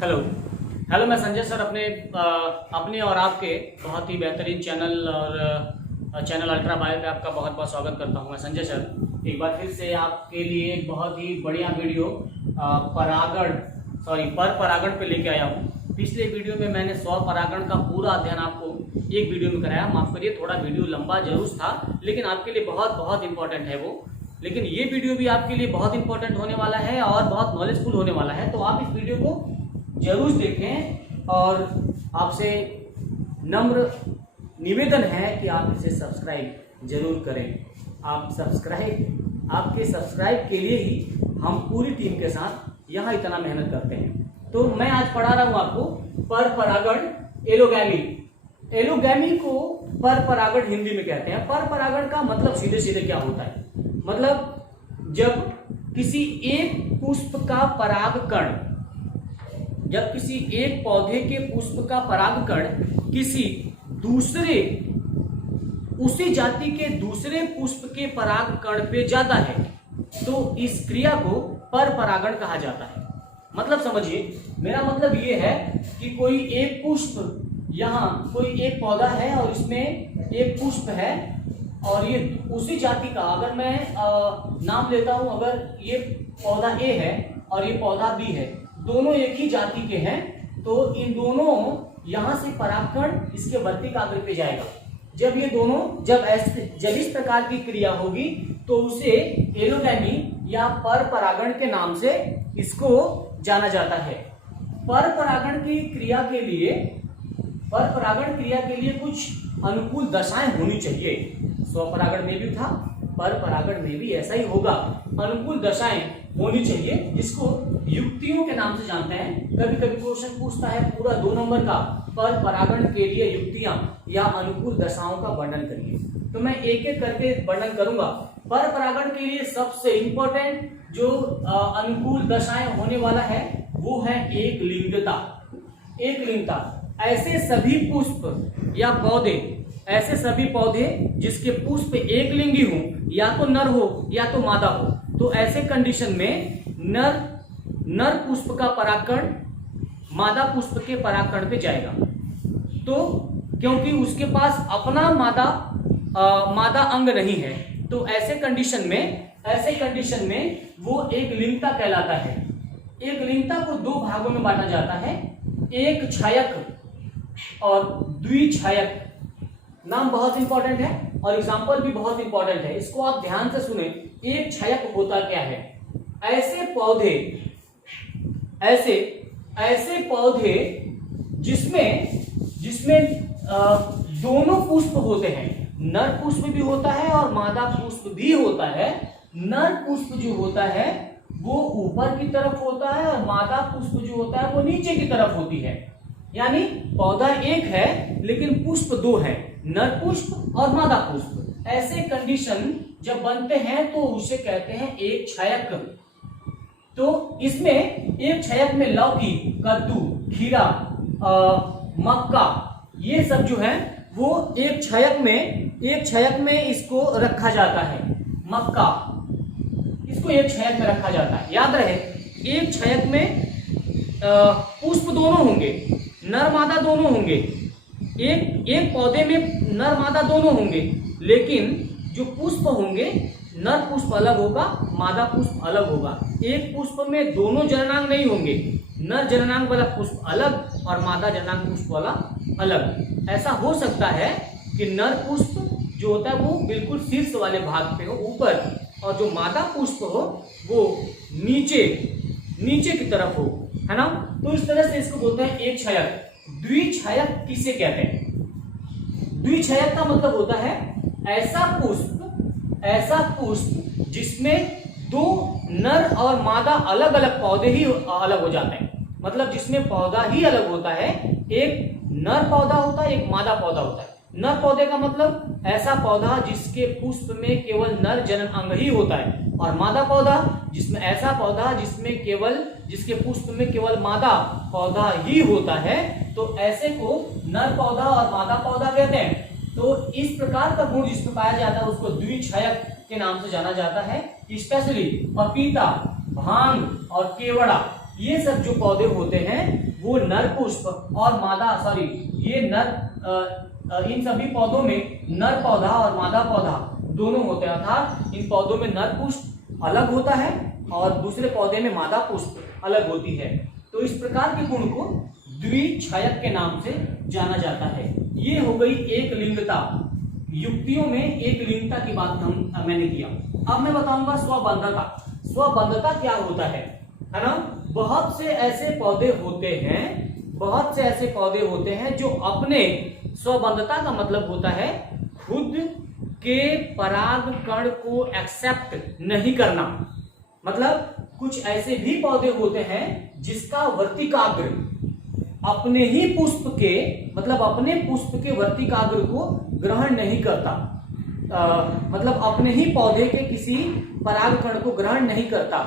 Hello hello, मैं Sanjay sir अपने और आपके बहुत ही बेहतरीन चैनल अल्ट्रा बायो पे आपका बहुत बहुत स्वागत करता हूं। मैं संजय सर एक बार फिर से आपके लिए एक बहुत ही बढ़िया वीडियो पर परागण पे लेके आया हूं। पिछले वीडियो में मैंने स्वपरागण का पूरा अध्ययन आपको एक वीडियो में कराया। माफ करिए, थोड़ा वीडियो लंबा जरूर था, लेकिन आपके लिए बहुत बहुत इंपॉर्टेंट है वो। लेकिन ये वीडियो भी आपके लिए बहुत इंपॉर्टेंट होने वाला है और बहुत नॉलेजफुल होने वाला है, तो आप इस वीडियो को जरूर देखें। और आपसे नम्र निवेदन है कि आप इसे सब्सक्राइब जरूर करें। आपके सब्सक्राइब के लिए ही हम पूरी टीम के साथ यहाँ इतना मेहनत करते हैं। तो मैं आज पढ़ा रहा हूँ आपको पर परागण एलोगैमी। एलोगैमी को पर परागण हिंदी में कहते हैं। पर परागण का मतलब सीधे सीधे क्या होता है? मतलब जब किसी एक पुष्प का परागकण, जब किसी एक पौधे के पुष्प का परागकण किसी दूसरे, उसी जाति के दूसरे पुष्प के परागकण पे जाता है, तो इस क्रिया को पर परागण कहा जाता है। मतलब समझिए, मेरा मतलब ये है कि कोई एक पुष्प, यहाँ कोई एक पौधा है और इसमें एक पुष्प है और ये उसी जाति का, अगर मैं नाम लेता हूं, अगर ये पौधा ए है और ये पौधा बी है, दोनों एक ही जाति के हैं, तो इन दोनों यहां से परागकण इसके वर्तिकाग्र पे जाएगा। जब ये दोनों जब इस प्रकार की क्रिया होगी तो उसे एलोगैमी या पर परागण के नाम से इसको जाना जाता है। पर परागण क्रिया के लिए कुछ अनुकूल दशाएं होनी चाहिए। स्वपरागण में भी था, पर परागण में भी ऐसा ही होगा। अनुकूल दशाएं होनी चाहिए, जिसको युक्तियों के नाम से जानते हैं। कभी कभी क्वेश्चन पूछता है पूरा 2 नंबर का, पर परागण के लिए युक्तियां या अनुकूल दशाओं का वर्णन करिए। तो मैं एक एक करके वर्णन करूंगा। पर परागण के लिए सबसे इंपॉर्टेंट जो अनुकूल दशाएं होने वाला है वो है एक लिंगता। एक लिंगता, ऐसे सभी पुष्प या पौधे, ऐसे सभी पौधे जिसके पुष्प एक लिंगी हो, या तो नर हो या तो मादा हो, तो ऐसे कंडीशन में नर पुष्प का परागकण मादा पुष्प के परागकण पे जाएगा। तो क्योंकि उसके पास अपना मादा अंग नहीं है, तो ऐसे कंडीशन में वो एक लिंगता कहलाता है। एक लिंगता को 2 भागों में बांटा जाता है, एक छायक और द्विछायक। नाम बहुत इंपॉर्टेंट है और एग्जाम्पल भी बहुत इंपॉर्टेंट है, इसको आप ध्यान से सुने। एक छायक होता क्या है? ऐसे पौधे जिसमें दोनों पुष्प होते हैं, नर पुष्प भी होता है और मादा पुष्प भी होता है। नर पुष्प जो होता है वो ऊपर की तरफ होता है और मादा पुष्प जो होता है वो नीचे की तरफ होती है। यानी पौधा एक है लेकिन पुष्प 2 है, नर पुष्प और मादा पुष्प। ऐसे कंडीशन जब बनते हैं तो उसे कहते हैं एक छायक। तो इसमें एक छायक में लौकी, कद्दू, खीरा, मक्का, ये सब जो है वो एक छायक में इसको रखा जाता है। मक्का, इसको एक छायक में रखा जाता है। याद रहे, एक छायक में पुष्प दोनों होंगे, नर मादा दोनों होंगे। एक पौधे में नर मादा दोनों होंगे, लेकिन जो पुष्प होंगे, नर पुष्प अलग होगा, मादा पुष्प अलग होगा। एक पुष्प में दोनों जननांग नहीं होंगे, नर जननांग वाला पुष्प अलग और मादा जननांग पुष्प वाला अलग। ऐसा हो सकता है कि नर पुष्प जो होता है वो बिल्कुल शीर्ष वाले भाग पे हो, ऊपर, और जो मादा पुष्प हो वो नीचे की तरफ हो, है ना। तो इस तरह से इसको बोलते हैं एक छायक। द्विछायक किसे कहते हैं? द्विछायक का मतलब होता है ऐसा पुष्प जिसमें 2 नर और मादा अलग अलग पौधे ही अलग हो जाते हैं। मतलब जिसमें पौधा ही अलग होता है, एक नर पौधा होता है, एक मादा पौधा होता है। नर पौधे का मतलब ऐसा पौधा जिसके पुष्प में केवल नर जनन अंग ही होता है, और मादा पौधा ऐसा पौधा जिसके पुष्प में केवल मादा पौधा ही होता है। तो ऐसे को नर पौधा और मादा पौधा कहते हैं। तो इस प्रकार का गुण जिसमें पाया जाता है उसको द्विछायक के नाम से जाना जाता है। स्पेशली पपीता, भांग और केवड़ा, ये सब जो पौधे होते हैं वो नर पुष्प और मादा ये नर इन सभी पौधों में नर पौधा और मादा पौधा दोनों होते हैं, अर्थात इन पौधों में नर पुष्प अलग होता है और दूसरे पौधे में मादा पुष्प अलग होती है। तो इस प्रकार के गुण को द्विक्षयक के नाम से जाना जाता है। ये हो गई एक लिंगता, युक्तियों में एक लिंगता की बात मैंने किया। अब मैं बताऊंगा स्वबंधता। स्वबंधता क्या होता है ना? बहुत से ऐसे पौधे होते हैं जो अपने, स्वबंधता का मतलब होता है खुद के पराग कण को एक्सेप्ट नहीं करना। मतलब कुछ ऐसे भी पौधे होते हैं जिसका वर्तिकाग्र अपने ही पुष्प के, मतलब अपने पुष्प के वर्तिकाग्र को ग्रहण नहीं करता, मतलब अपने ही पौधे के किसी परागकण को ग्रहण नहीं करता।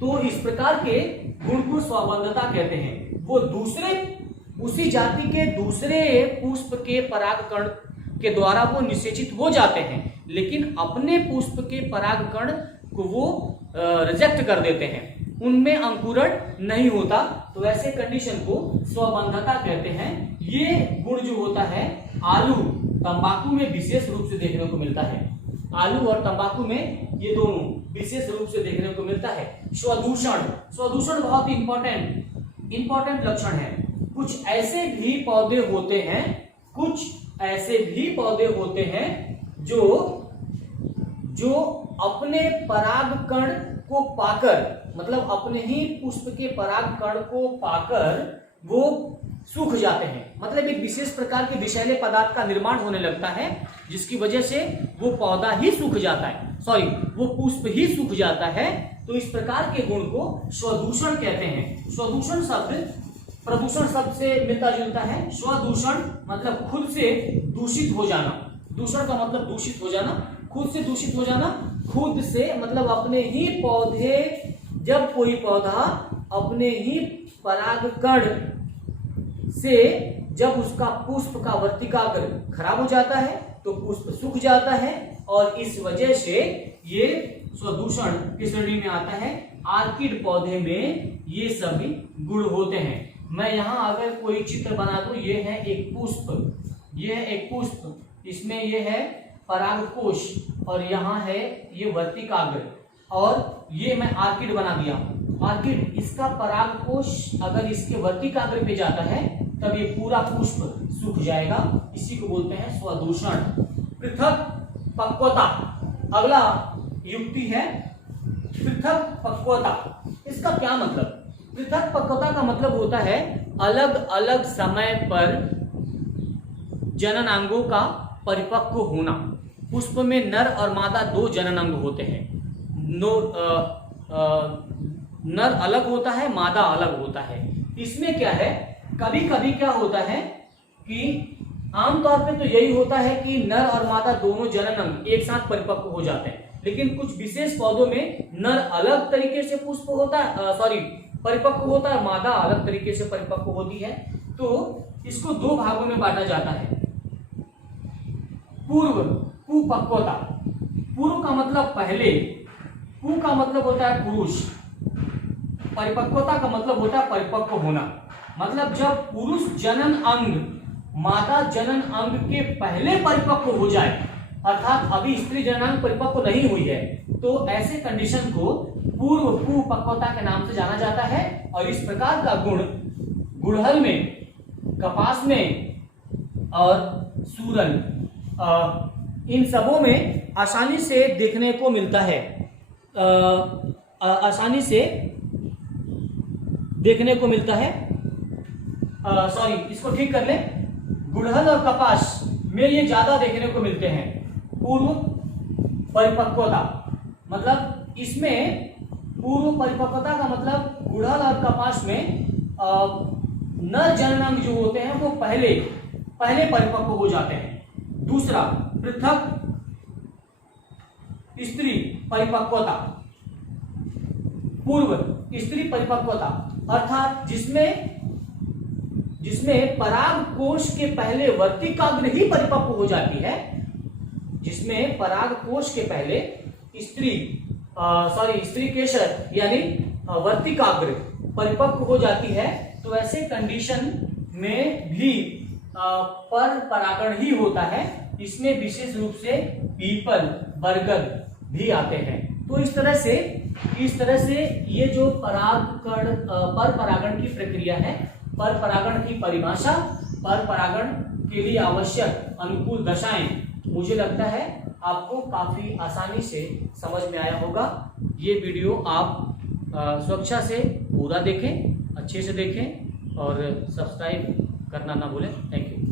तो इस प्रकार के गुण को स्वबंधता कहते हैं। वो उसी जाति के दूसरे पुष्प के परागकण के द्वारा वो निषेचित हो जाते हैं, लेकिन अपने पुष्प के परागकण को वो रिजेक्ट कर देते हैं, उनमें अंकुरण नहीं होता। तो ऐसे कंडीशन को स्वबंधता कहते हैं। ये गुण जो होता है आलू तंबाकू में विशेष रूप से देखने को मिलता है। आलू और तंबाकू में ये दोनों विशेष रूप से देखने को मिलता है। स्वदूषण बहुत इंपॉर्टेंट लक्षण है। कुछ ऐसे भी पौधे होते हैं जो अपने परागकण को पाकर, मतलब अपने ही पुष्प के परागकण को पाकर वो सूख जाते हैं। मतलब एक विशेष प्रकार के विषैले पदार्थ का निर्माण होने लगता है, जिसकी वजह से वो पौधा ही सूख जाता है, वो पुष्प ही सूख जाता है। तो इस प्रकार के गुण को स्वदूषण कहते हैं। स्वदूषण शब्द प्रदूषण शब्द से मिलता जुलता है। स्वदूषण मतलब खुद से दूषित हो जाना। दूषण का मतलब दूषित हो जाना, खुद से दूषित हो जाना। खुद से मतलब अपने ही पौधे, जब कोई पौधा अपने ही परागकण से जब उसका पुष्प का वर्तिकाग्र खराब हो जाता है तो पुष्प सूख जाता है, और इस वजह से ये स्वदूषण की श्रेणी में आता है। आर्किड पौधे में ये सभी गुण होते हैं। मैं यहाँ अगर कोई चित्र बना दूं, ये है एक पुष्प, इसमें ये है परागकोश और यहाँ है ये वर्तिकाग्र, और ये मैं आर्किड बना दिया। आर्किड, इसका परागकोश अगर इसके वर्तिकाग्र पे जाता है तब ये पूरा पुष्प सूख जाएगा। इसी को बोलते हैं स्वदूषण। पृथक पक्वता अगला युक्ति है। पृथक पक्वता, इसका क्या मतलब? पृथक पक्वता का मतलब होता है अलग अलग समय पर जननांगों का परिपक्व होना। पुष्प में नर और मादा दो जननांग होते हैं। नर अलग होता है, मादा अलग होता है। इसमें क्या है, कभी कभी क्या होता है कि आमतौर पे तो यही होता है कि नर और मादा दोनों जननांग एक साथ परिपक्व हो जाते हैं, लेकिन कुछ विशेष पौधों में नर अलग तरीके से पुष्प होता है, परिपक्व होता है, मादा अलग तरीके से परिपक्व होती है। तो इसको दो भागों में बांटा जाता है। कुपक्वता, पूर्व का मतलब पहले, कु का मतलब होता है पुरुष, परिपक्वता का मतलब होता है परिपक्व होना। मतलब जब पुरुष जनन अंग मादा जनन अंग के पहले परिपक्व हो जाए, अर्थात अभी स्त्री जननांग परिपक्व नहीं हुई है, तो ऐसे कंडीशन को पूर्व कुपक्वता के नाम से जाना जाता है। और इस प्रकार का गुण गुड़हल में, कपास में और सूरन, इन सबों में आसानी से देखने को मिलता है। आसानी से देखने को मिलता है। इसको ठीक कर ले। गुड़हल और कपास में ये ज्यादा देखने को मिलते हैं। पूर्व परिपक्वता मतलब इसमें पूर्व परिपक्वता का मतलब गुड़हल और कपास में नर जननांग जो होते हैं वो पहले परिपक्व हो जाते हैं। दूसरा, पृथक स्त्री परिपक्वता, पूर्व स्त्री परिपक्वता अर्थात जिसमें पराग कोश के पहले वर्तिकाग्र ही परिपक्व हो जाती है, जिसमें पराग कोश के पहले स्त्री केशर यानी वर्तिकाग्र परिपक्व हो जाती है तो ऐसे कंडीशन में भी पर परागण ही होता है। इसमें विशेष रूप से पीपल, बरगद भी आते हैं। तो इस तरह से ये जो परागकण पर परागण की प्रक्रिया है, पर परागण की परिभाषा, पर परागण के लिए आवश्यक अनुकूल दशाएं, मुझे लगता है आपको काफी आसानी से समझ में आया होगा। ये वीडियो आप सुरक्षा से पूरा देखें, अच्छे से देखें और सब्सक्राइब करना ना भूलें। Thank you.